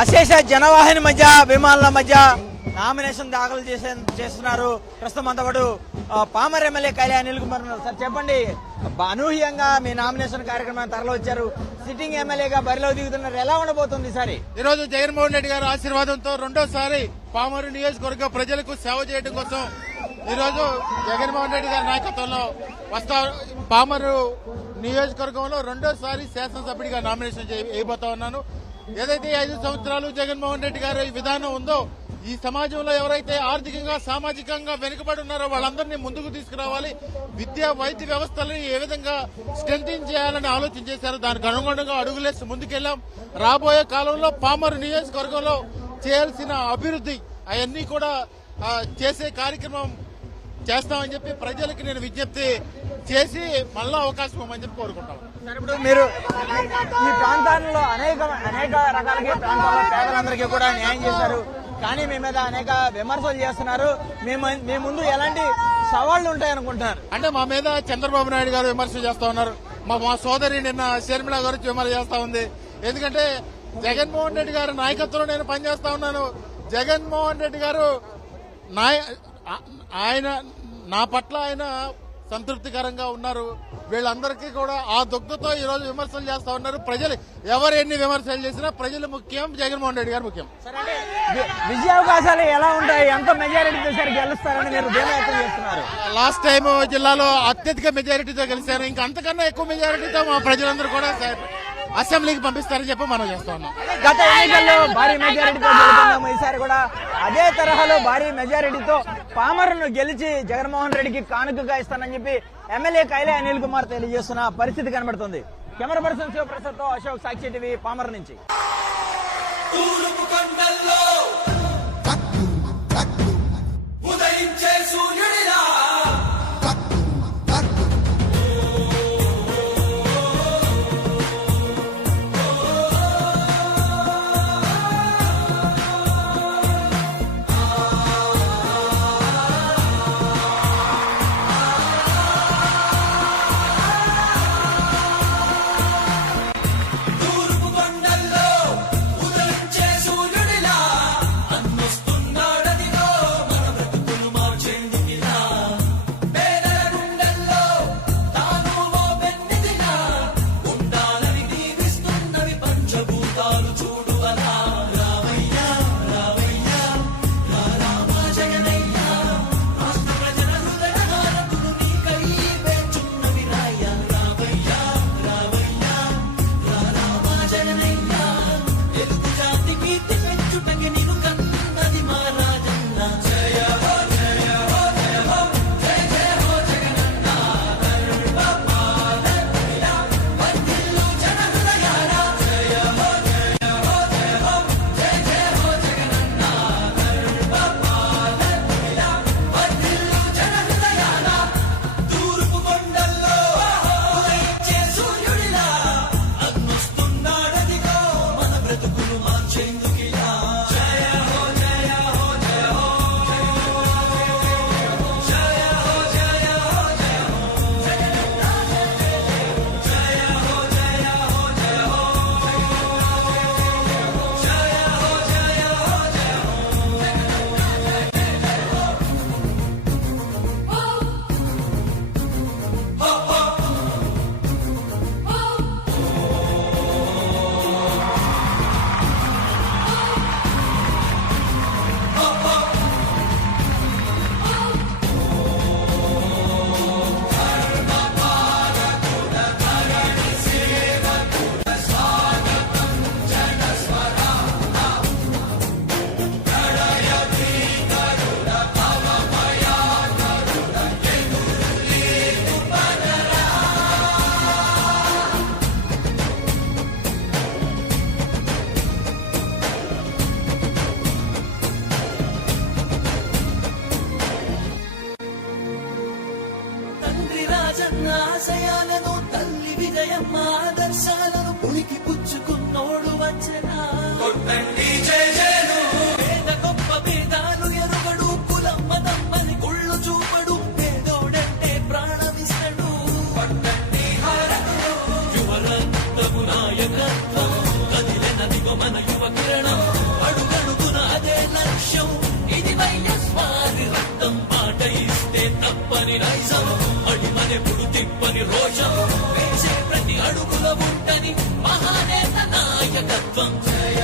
అశేష జనవాహిని మధ్య విమానాల మధ్య నామినేషన్ దాఖలు చేస్తున్నారు. ప్రస్తుతం అంతపాటు పామర్ ఎమ్మెల్యే కళ్యాణ్ అనిల్ కుమార్ ఉన్నారు. సార్ చెప్పండి, అనూహ్యంగా మీ నామినేషన్ కార్యక్రమాన్ని తరలి వచ్చారు. సిట్టింగ్ ఎమ్మెల్యేగా బరిలో దిగుతున్నారు. ఎలా ఉండబోతుంది ఈసారి? ఈ రోజు జగన్మోహన్ రెడ్డి గారి ఆశీర్వాదంతో రెండోసారి పామరు నియోజకవర్గ ప్రజలకు సేవ చేయడం కోసం ఈ రోజు జగన్మోహన్ రెడ్డి గారి నాయకత్వంలో పామరు నియోజకవర్గంలో రెండోసారి శాసనసభ్యుడిగా నామినేషన్ వేయబోతా ఉన్నాను. ఏదైతే 5 సంవత్సరాలు జగన్మోహన్ రెడ్డి గారి విధానం ఉందో, ఈ సమాజంలో ఎవరైతే ఆర్థికంగా సామాజికంగా వెనుకబడి ఉన్నారో వాళ్ళందరినీ ముందుకు తీసుకురావాలి, విద్యా వైద్య వ్యవస్థలను ఏ విధంగా స్ట్రెంథింగ్ చేయాలని ఆలోచన చేశారు. దానికి అనుగుణంగా అడుగులేసి ముందుకెళ్లాం. రాబోయే కాలంలో పామరు నియోజకవర్గంలో చేయాల్సిన అభివృద్ధి అవన్నీ కూడా చేసే కార్యక్రమం చేస్తామని చెప్పి ప్రజలకు నేను విజ్ఞప్తి చేసి మళ్ళా అవకాశం ఇవ్వమని చెప్పి కోరుకుంటాం. ఇప్పుడు మీరు ఈ ప్రాంతాల్లో అనేక రకాలకి ప్రాంతాల్లో పేదలందరికీ కూడా న్యాయం చేశారు. కానీ మీ మీద అనేక విమర్శలు చేస్తున్నారు. మీ ముందు ఎలాంటి సవాళ్లు ఉంటాయనుకుంటున్నారు? అంటే మా మీద చంద్రబాబు నాయుడు గారు విమర్శలు చేస్తా ఉన్నారు. మా సోదరి నిన్న షర్మిల గారు విమర్శ చేస్తా ఉంది. ఎందుకంటే జగన్మోహన్ రెడ్డి గారి నాయకత్వంలో నేను పనిచేస్తా ఉన్నాను. జగన్మోహన్ రెడ్డి గారు ఆయన నా పట్ల ఆయన సంతృప్తికరంగా ఉన్నారు. వీళ్ళందరికీ కూడా ఆ దుగ్ధతో ఈ రోజు విమర్శలు చేస్తా ఉన్నారు. ప్రజలు ఎవరు ఎన్ని విమర్శలు చేసినా ప్రజలు ముఖ్యం, జగన్మోహన్ రెడ్డి గారు ముఖ్యం. విజయావకాశాలు ఎలా ఉంటాయి? ఎంత మెజారిటీతో సరి గెలుస్తారని మీరు ధీమా వ్యక్తం చేస్తున్నారు? లాస్ట్ టైం జిల్లాలో అత్యధిక మెజారిటీతో గెలిచారు. ఇంకా అంతకన్నా ఎక్కువ మెజారిటీతో మా ప్రజలందరూ కూడా అసెంబ్లీకి పంపిస్తారని చెప్పి మనం చేస్తా ఉన్నాం. గత ఎన్నికల్లో భారీ మెజారిటీతో గెలుపున్నాము. ఈసారి కూడా అదే తరహాలో భారీ మెజారిటీతో పామరును గెలిచి జగన్మోహన్ రెడ్డికి కానుకగా ఇస్తానని చెప్పి ఎమ్మెల్యే కళ్యాణ్ అనిల్ కుమార్ తెలియజేస్తున్న పరిస్థితి కనబడుతుంది. కెమెరా పర్సన్ శివప్రసాద్ తో అశోక్, సాక్షి టీవీ, పామర్ నుంచి. ఆశయాలను తల్లి విజయమ్మ ఆదర్శాలను పులికి పుచ్చుకున్నోడు వచ్చనా పేద గొప్ప భేదాలు ఎరుగడు కులం మతమ్మని కుళ్ళు చూపడు పేదోడంటే ప్రాణమిస్తడు యువరక్తము నాయకత్వం కదిలినదిగో మన యువకుల ప్రాణం అడుగడుగున అదే లక్ష్యం ఇది వైఎస్వారి రక్తం మాట ఇస్తే తప్పని నైజం అడిమనెప్పుడు తిప్పని రోషం వేసే ప్రతి అడుగుల ఉంటని మహానేత నాయకత్వం జయ